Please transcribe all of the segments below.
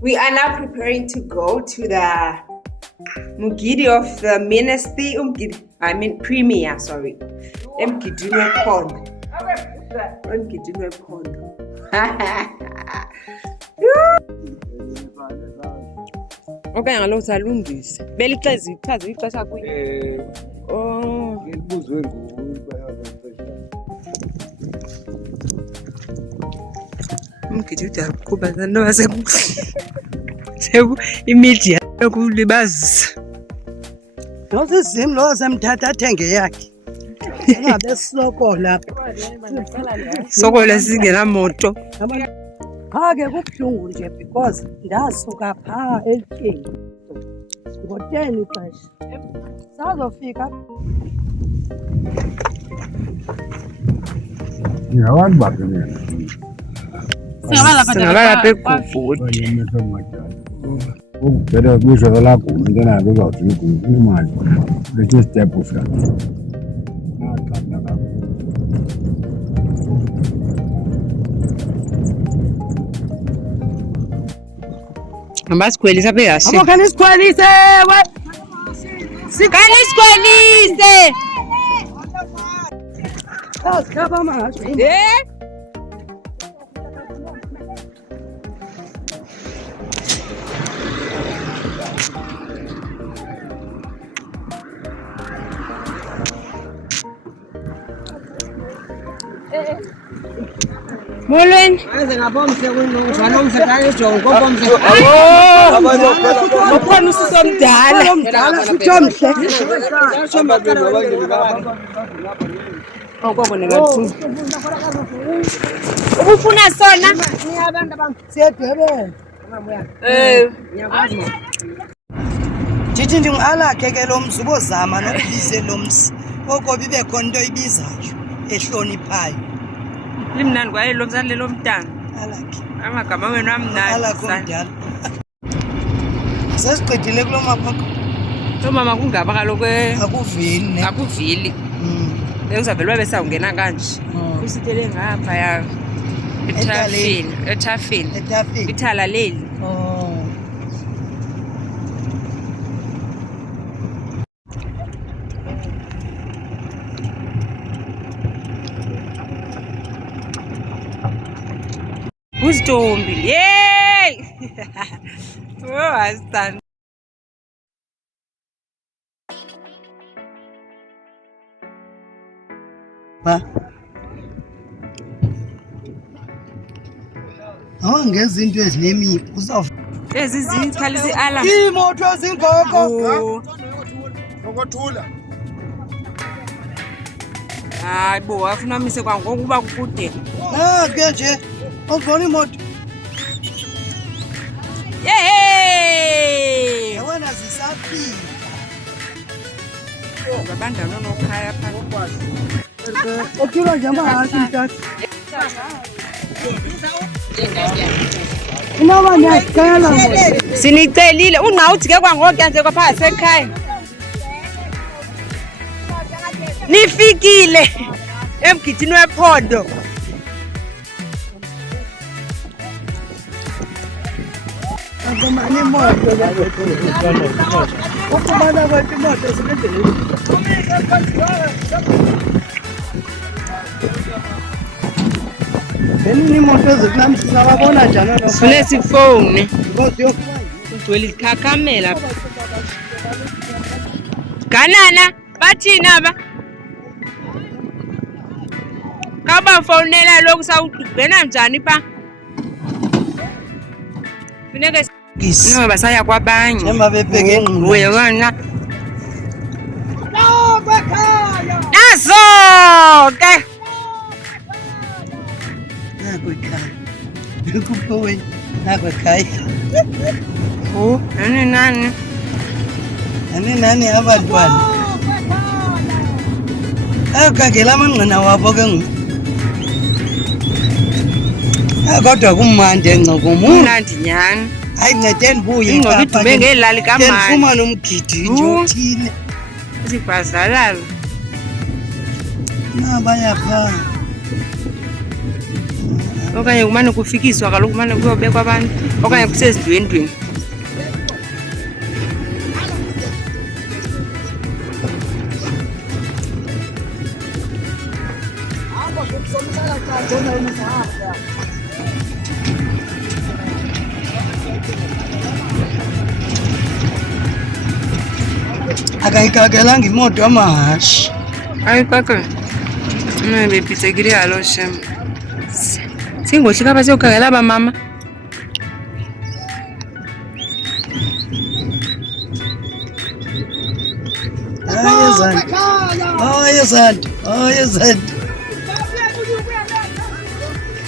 We are now preparing to go to the Mugidi of the Ministry. Premier, sorry. Emgidini Pond. Emgidini Pond. Okay, ngalo salungisa. Belixezi ichaze ixesha kuyi. Oh, ngibuzwe umgidi udakuba nto seku imedia yokulibazisa. Doze zimlo zemthatha athenge yakhe. Ngabe silokola. Sokola singena moto. Phake kubhlungu nje because ndasuka pha etyeni. Ngo10 ixesha. Sazofika. Ngabantu baphela. Singabala pekufudi. Ukubheka kwisho lakho ngena bezawuthi imali. Lethi step ufika. Ambasikhwelisa apha ehasini. Abokani sikhwelise we. Sikani sikhwelise. Asikhaba manje. Molweni. Ngabomse kunjalo umsekane jongo bomse. Ukhona usisi omdala. Omdala futhi omhle. Ngokubona ngathi. Ubufuna sona? Abantu siyedwebela. Ndithi ndingalakhe ke lo mzi ubozama nokubize lo mzi. Koko bibe khona into ibizayo ehloniphayo. Limnandi kwaye lo mzali lo mntana. Alakhe. Amagama wenu amnandi. Alakhe omdala. Sesiqedile kulo mapha. So mama kungaba kaloku Akuvili ne. akuvili. Ngizavela besawungena kanje. Kusithele ngapha ya ethafini. Ithala leli. Oh. Uzitombi. Yey! Oh, asithanda. Ba. Awangeza into ezinemi uzawuf. Ezi zikhalisi ala. Imoto ezingoko. Ngokuthula. Hayi bo afuna mise kwangoku kuba kukude. Ke nje. Ongona imoto. Yewena zisafika. Ngabanda nonokhaya phakathi. Okhula nje amahasi mthatha. Inaba ndiyacela ngoku. Sinicelile ungqawuthi ke kwangoku yanze kwaphakathi ekhaya. Nifikile emgidini wephondo. Akumane imoto la. Ukumana kwathi imoto sibendele. Yini imoto ezikunamsisa babona njani lo? Sifune sifone. Ngozi yofuna. Ugcwele ikhakhamela. Ganana bathini aba? Kabafonela lokhu sawugcina njani pha? Funeka no basaya kwabanye. Noma bebheke engqondo. Wena. No bakhaya. Nazo ke. Nakwekhaya. Ukuphwe nakwekhaya. Nani. Nani abantwana. Akagela amangqina wabo ke ngoku. Kodwa kumande engcokomu. Mnandi nyani. Hayi ncedeni buye ingcobo idume ngelali kamanje. Ndifumana umgidi nje uthile. Sibhazalala. Nabaya pha. okanye kumane kufikiswa kaloku kumane kuyobekwa abantu okanye kusezidwendweni. Akayikakelanga imoto yamahashi. Ayikakela bebhitsekile yalo shem singohle kaba siyokakela aba mama.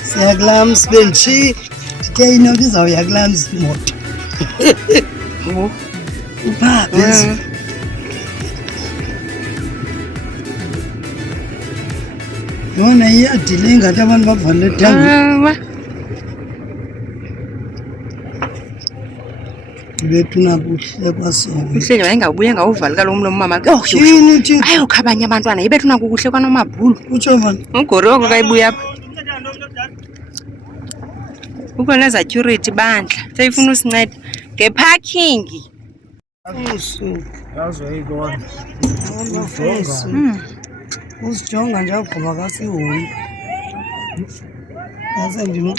Siyakulams benchi ndithe inoba izawuya kulams imoto. Upha phezulu. Yona iyadile ingathi abantu bavalele ethambo. Bethuna kuhle kwasona. Kuhle wayengabuye ngawuvali kalo umlomo mama. Yini uthi? Ayokhabanya abantwana ibethuna kuhle kwanomabhulu. Utsho manje. Ugoroko kayibuya apha. Ukhona security bandla. Seyifuna usinceda ngeparking. Akusuku. Yazi ayikona. Usijonga nje agqiba kasiholi. Yase ndino.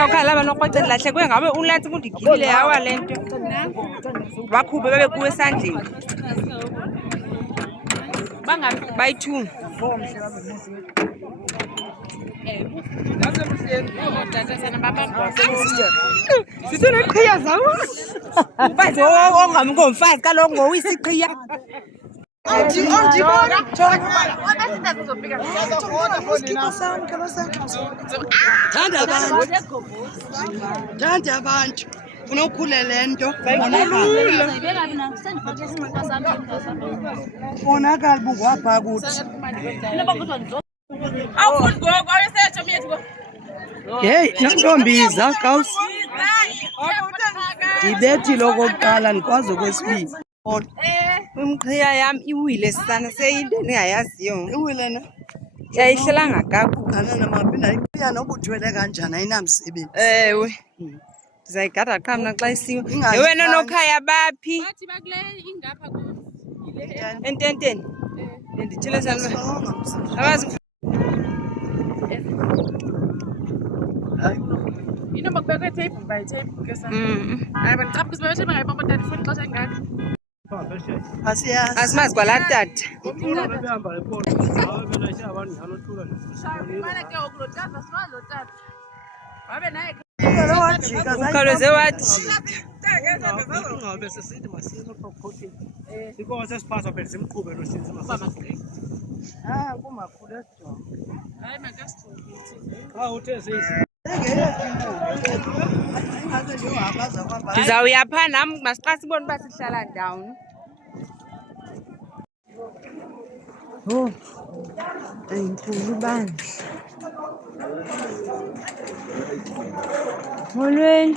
Awukhala laba noqoqela lahle kuye ngabe ulanti kundigilile yawa lento. Bakhuphe bebe kuwe esandleni. Bayi2. Sisona iqhiya zawo. Mfazi ongami ngomfazi kaloku ngowisiqhiya. Thanda abantu unokhule lento bonakala bungwapha kuthi hey nontombiza kawusi ndibethile okokuqala ndikwazi okwesibili. Umqhiya yami iwile sana seyinto engayaziyo. Iwile na? Yayihlelanga kaku. Kanana maphinda iqhiya noba uthwele kanjani ayinamsebenzi. Ewe. Ndizayigada qha mna xa isiwe. Wena nokhaya baphi? Bathi bakule ingapha ku. Ententeni. Ndithile sana. Abazi. Ino bakubeka table by table ke sana. Hayi bani capha sibe bathi ngayibamba tata funa ixesha engaka. Asiyazi. Asimazi kwala tata. Imane ke okulotata sibalo tata. Wabe naye Ukhawuleze wathi. hayi makasithi. Ndizawuya phaa nam masixa sibone uba sihlala ndawoni. Oh, ayinkulu bandla. Molweni.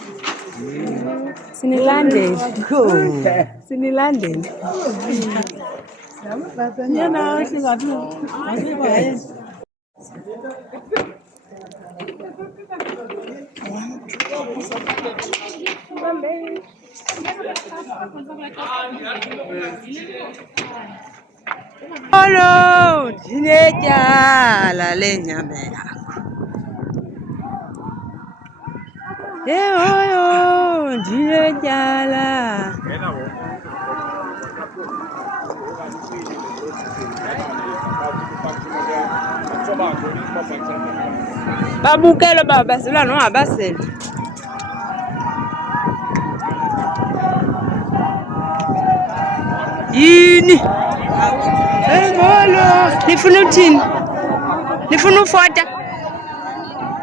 Sinilandele. Sinilandele. Yena singathi Olo, ndinetyala lenyama yakho. Hoyo, ndinetyala. Babukele baba sila nongabasele. Yini? Ngolo, nifuna uthini? Nifuna ufota?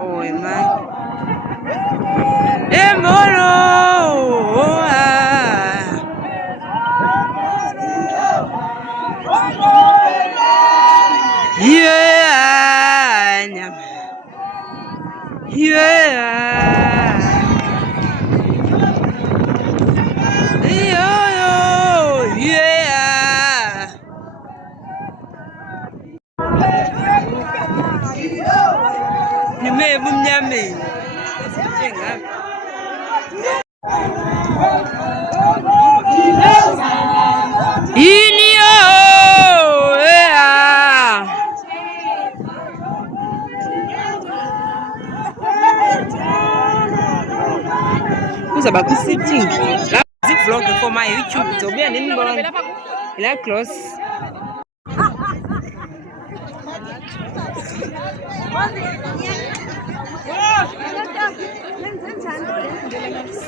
Oy man. Ngolo. Yeah, nyama. Yeah. Uzaba ku-sitting vlog for my YouTube zobuya ninibona ila close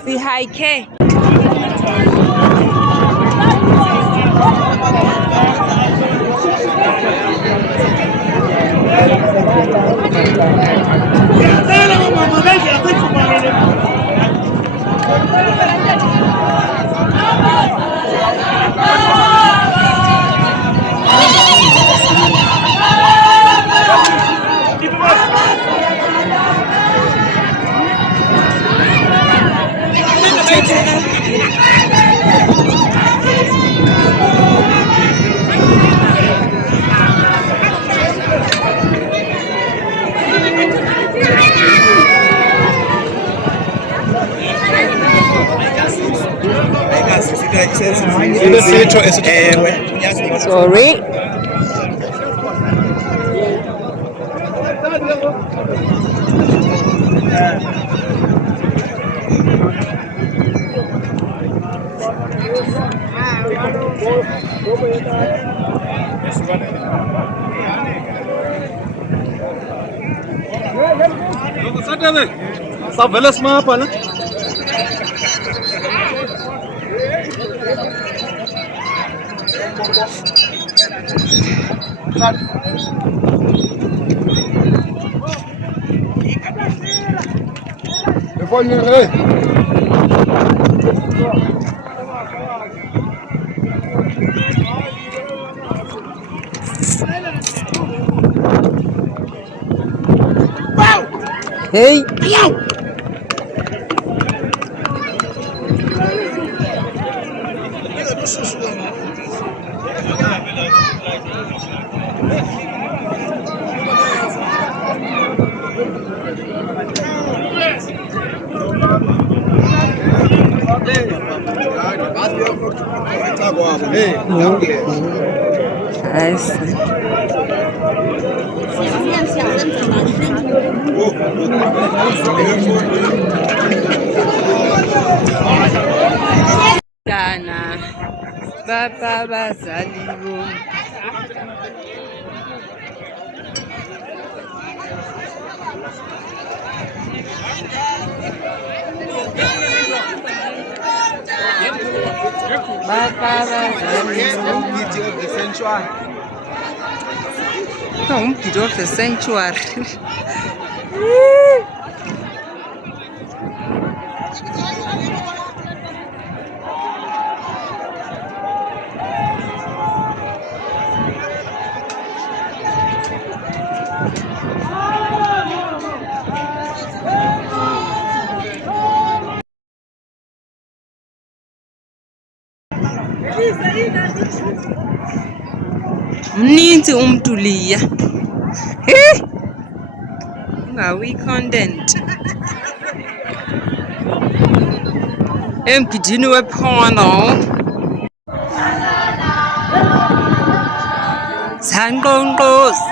sihayikhe sorry Savela smapa na. hey I see. Dana baba bazali bo umgidi of the sanctuary. Mninzi umtulia ungawi content emgidini wephondo sanqonqosi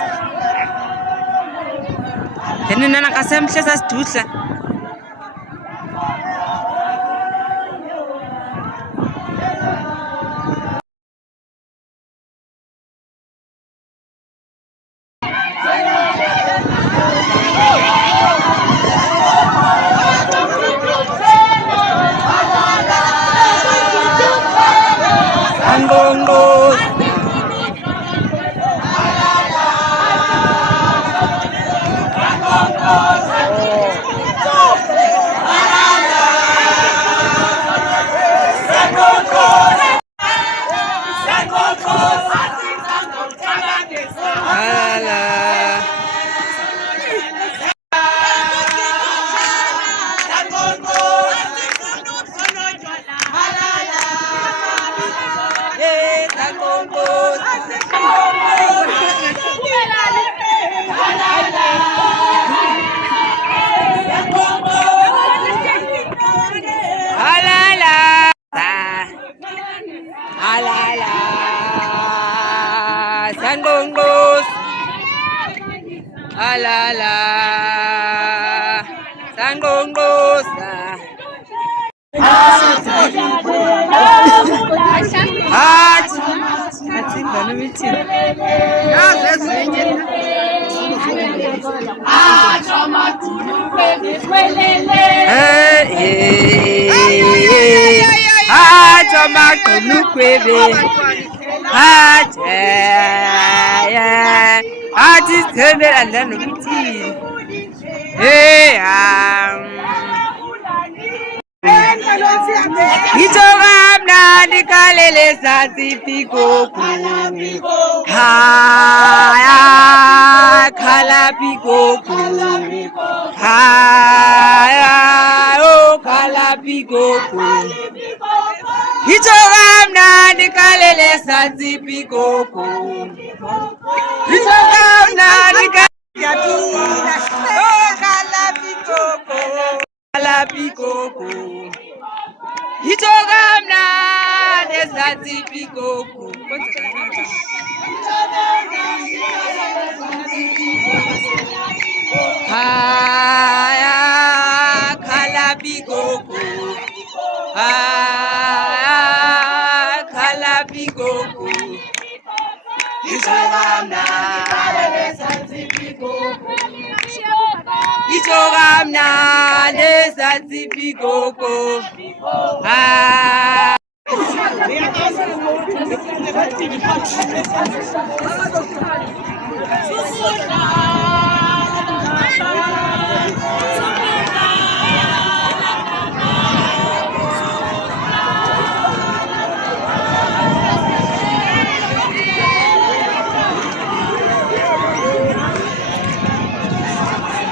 yenina kasemhle sasidudla Sangongqosi alala Sangongqosa Ichokamnandi kalele sasipikoku Haya kalapikoku Haya o kalapikoku Ichokamnandi kalele sasipikoku Ichokamnandi kalapikoku Ichokamnandi sasipikoku Haya kalapikoku Haya kalapikoku Ichokamnandi sasipikoku Ichokamnandi sasipikoku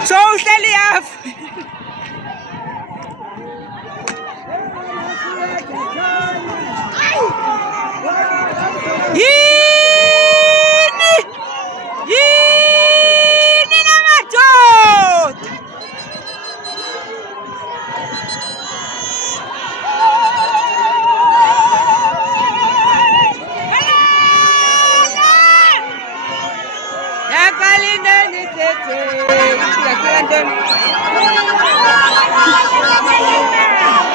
So uhleli yafu Yini namadoda Yakalindeni tete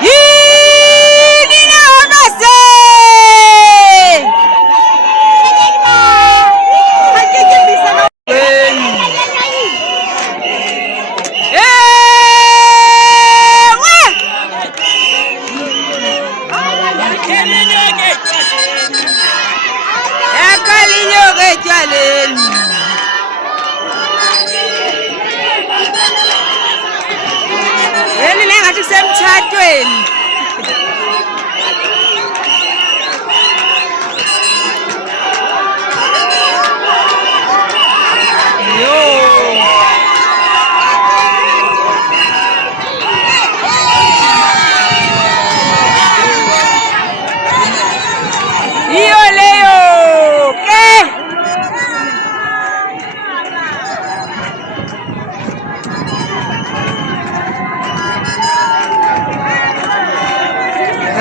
Yini namase Semthethweni iyo leyo ke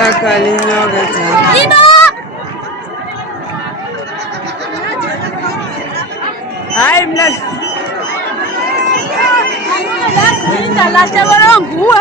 Akalinyo gata Dino Hayi mna La nguwe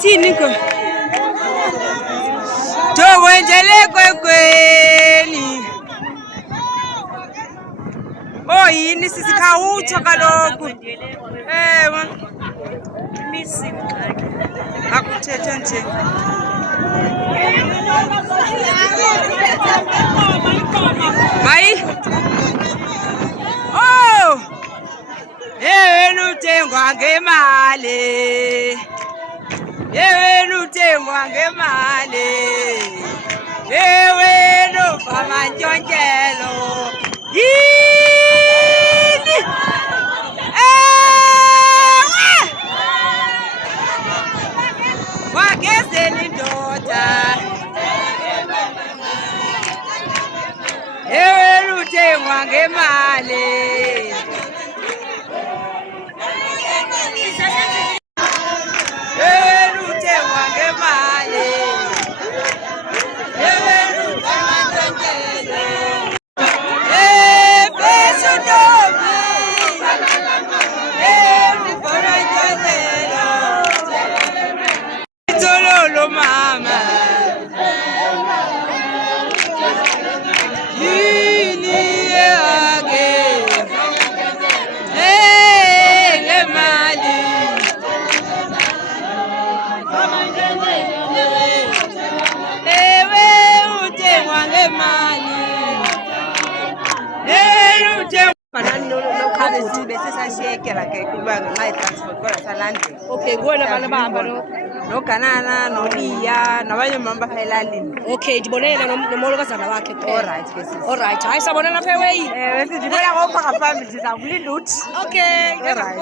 Ithini ko? Tokwenjele kwekweni. Oh yini sisikhawutho kaloku. Ewe. Akuthetha nje. Mayi. Oh! Yewenu uthengwa ngemali. Yewenu uthengwa ngemali. Yewenu famantshontshelo. Yini! Wagezela indoda. Yewenu uthengwa ngemali. Yewenu uthengwa ngemali. Yewenu famantshontshelo. Bese ntombi. Yewenu famantshontshelo. Tololo mama. Yini yake. Ngemali. Ewe uthengwa ngemali. Ewe uthengwa banani nokhalethi bese sashiyekela ke kuba ngenxa ye-transport kodwa salandela. Okay, ngibona abantu abahamba noGanana noLiya nabanye mama bapha elalini. Okay, ndibonela nomolokazana wakhe kuphela. Alright ke sisi. Alright, hayi sabonela apha eweyini. Bese ndibona ngopha ngaphambili ndiza kulinda uthi. Okay, Alright.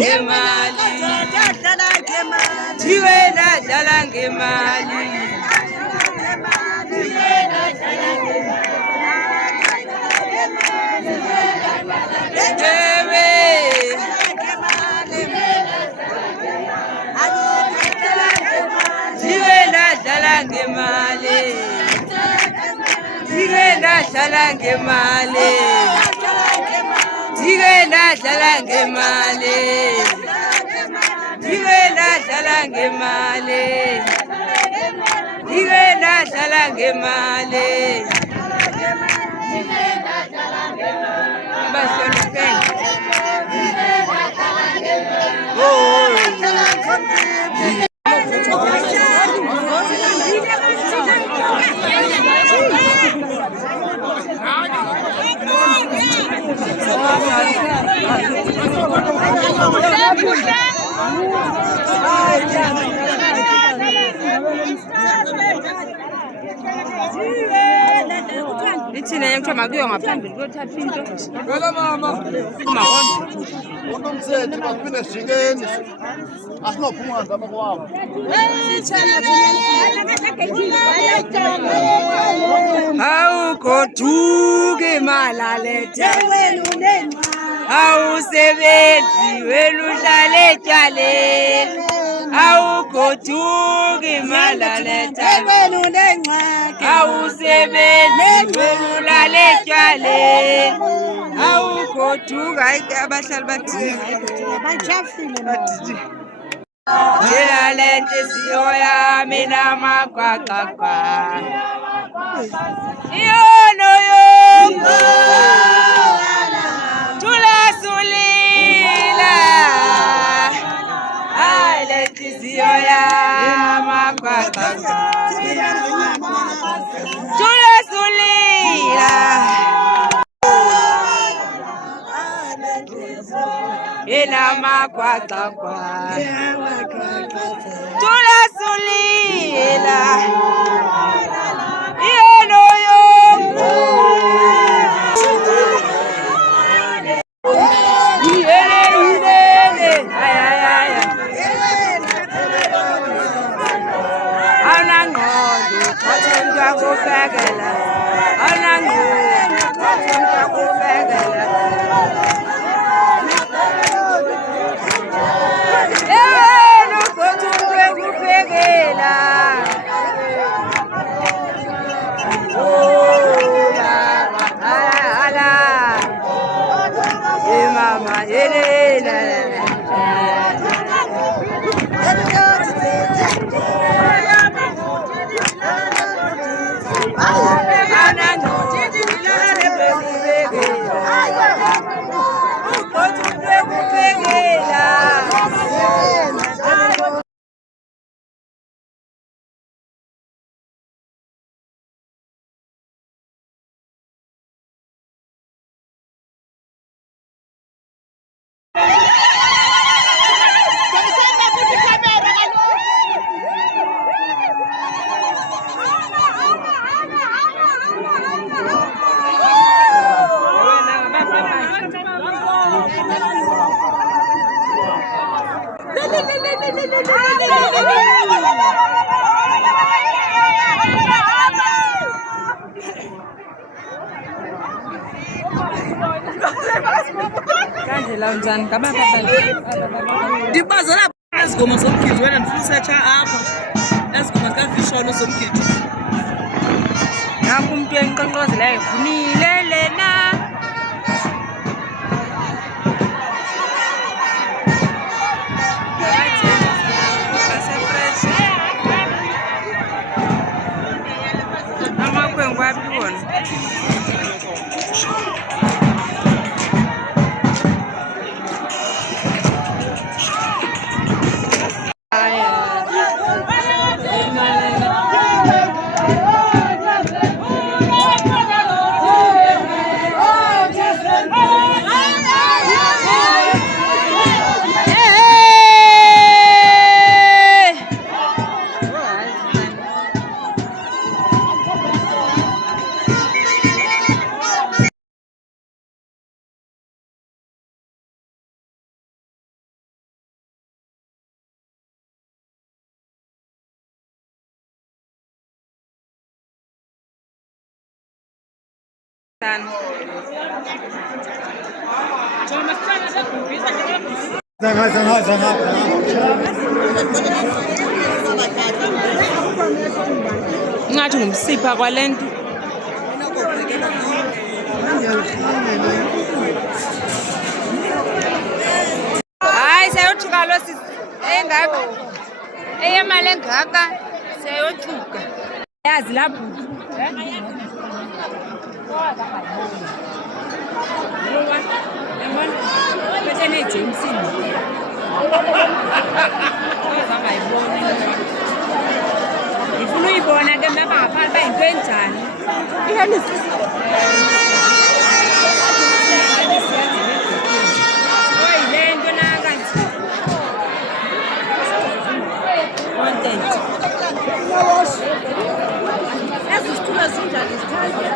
Ngemali. Thiwe ndadlala ngemali. Ewe. Thiwe ndadlala ngemali. Thiwe ndadlala ngemali. Thiwe ndadlala ngemali. Thiwe ndadlala ngemali. Thiwe ndadlala ngemali. Abahlonipheni. Ithina yekuthiwa makuyo ngaphambili kuyothatha into. Ngela mama. Unomsethi baphinde sijikeni. Asinophuma ngama kwabo. Awugoduke malalethe wenu nenxa. Awusebenzi wenu uhlale etyaleni. Awugoduke malalethe wenu nenxa. Awusebenzi wenu uhlale etyaleni. Awugoduka abahlali bathi. Njela le ntliziyo yami namagwaqagwa. Iyono yongo tulasulila. Hayi le ntliziyo yamagwaqagwa. Tulasulila. Inamagwaqagwa. Tulasulila. Iyono yongo. Yele. Ay. Anangondo kwathemka kufekela. Anangondo kwathemka kufekela. Mama, Phela njani ngaba papa. Ndibazela ezigoma zomgidi wena ndifuna usearcha apha. Ezigoma zikaVisholo zomgidi. Nanku umuntu enqonqozelayo vunile lena. Amakhwenkwe abibona. Ngathi ngumsipha kwalento. Hayi sayothuka lo sisi engaka. Eyemali engaka sayothuka. Yazi lapho. Ngifuna uyibona ke mama ngapha bayinto enjani. Oyilento nakanje. Content. Esisithulo sinjani sithanda.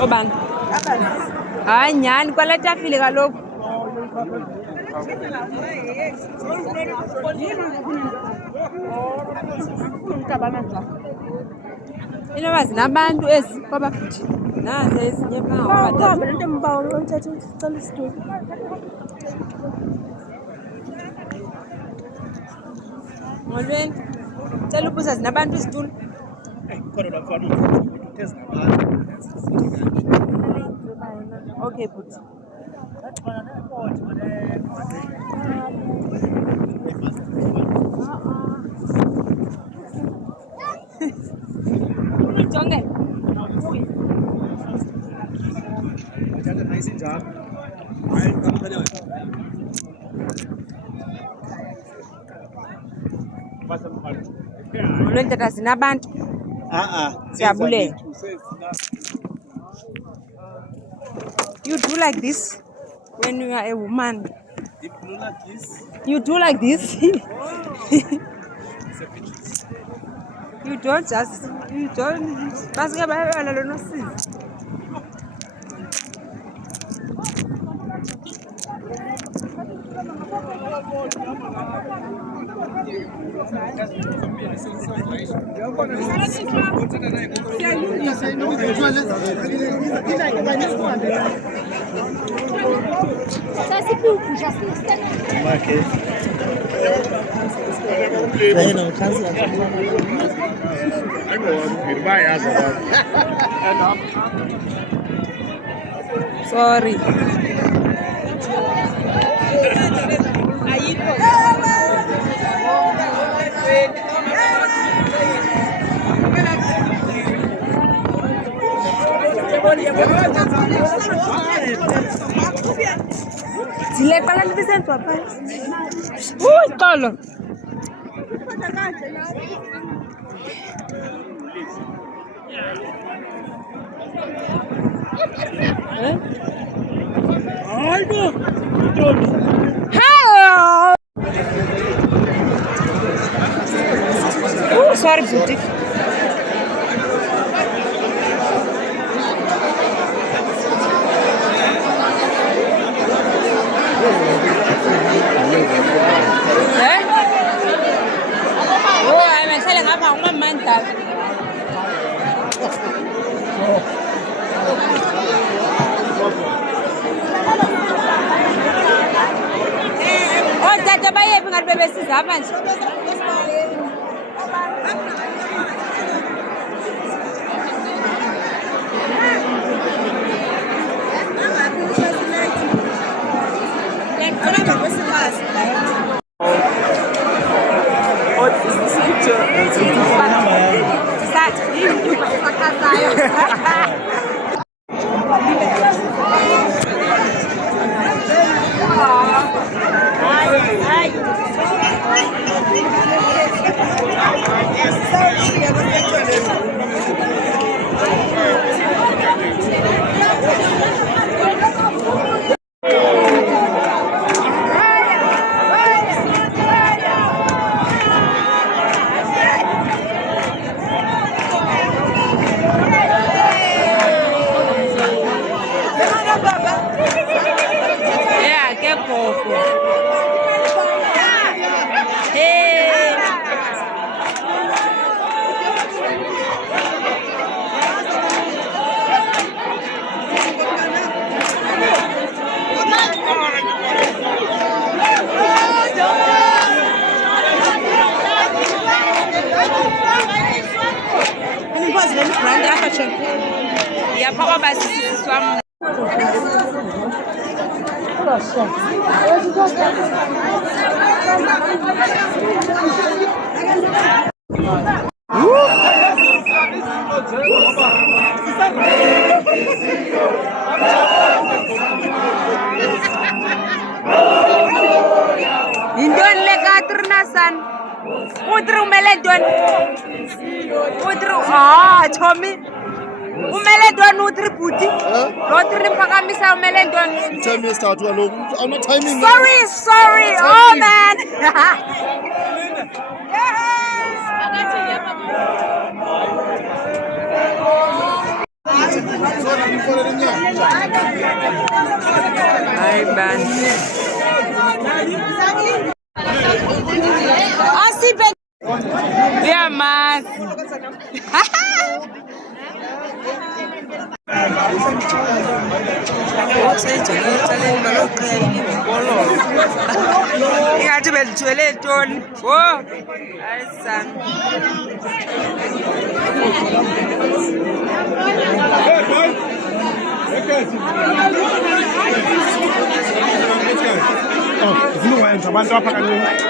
Obani? Hayi nyani kwala tafile kaloku. Inoba zinabantu ezi kwaba futhi. Nazi ezinye Baba lento mbawo ngomthetho sicela isitulo. Molweni. Cela ubuza zinabantu izitulo. Okay, but. Jonge. Molweni tata zinabantu. Siyabulela. You do like this when you are a woman. You do like this. You don't just. You don't. That's why I don't see. Sorry. Dile pala le bisento apa. Tolo. Hello. Sorry, boutique. Oh, I'm selling up on 1 month. Oh, tata bayephi ngathi bebesiza apha nje? Indon le katur nasan. Utru meledon. Utru Tommy. Umeledon utri puti. Lotri pakamisa umeledon. Tell me start to alone. I'm not timing. Sorry. Oh man. Hi, man. Yeah, mas. Ingathi belithwele ntoni? Wo. Hayi san. Ufuna ukwenza abantu apha kancinci.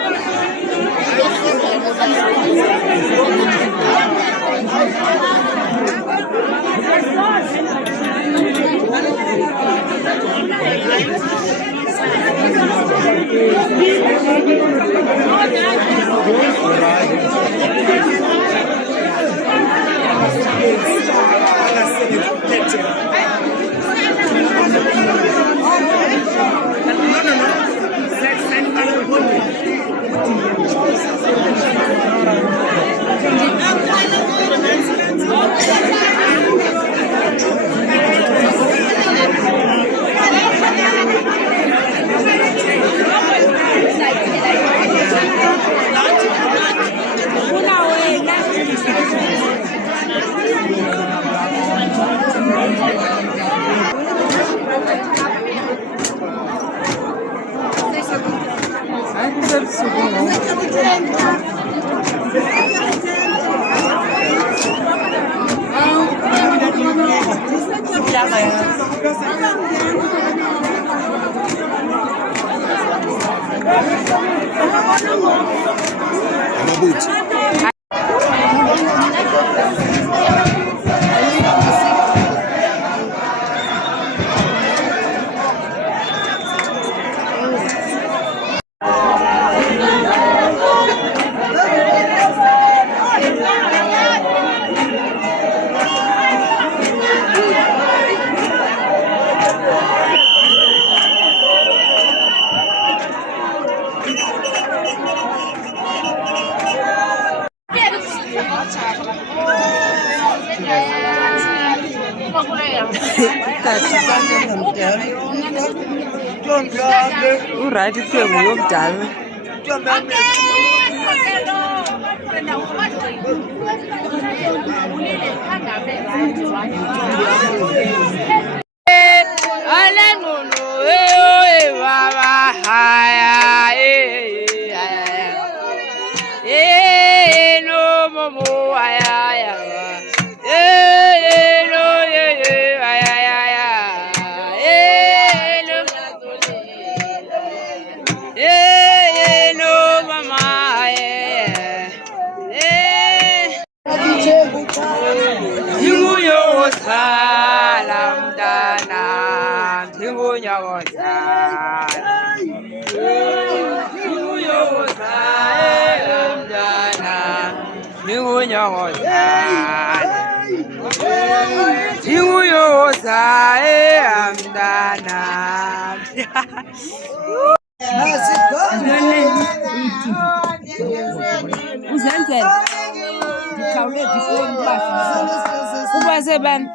Uright ikhwebu yomdala. Uzenzele. Ndikhawuleze ifowuni uba. Uba sebani?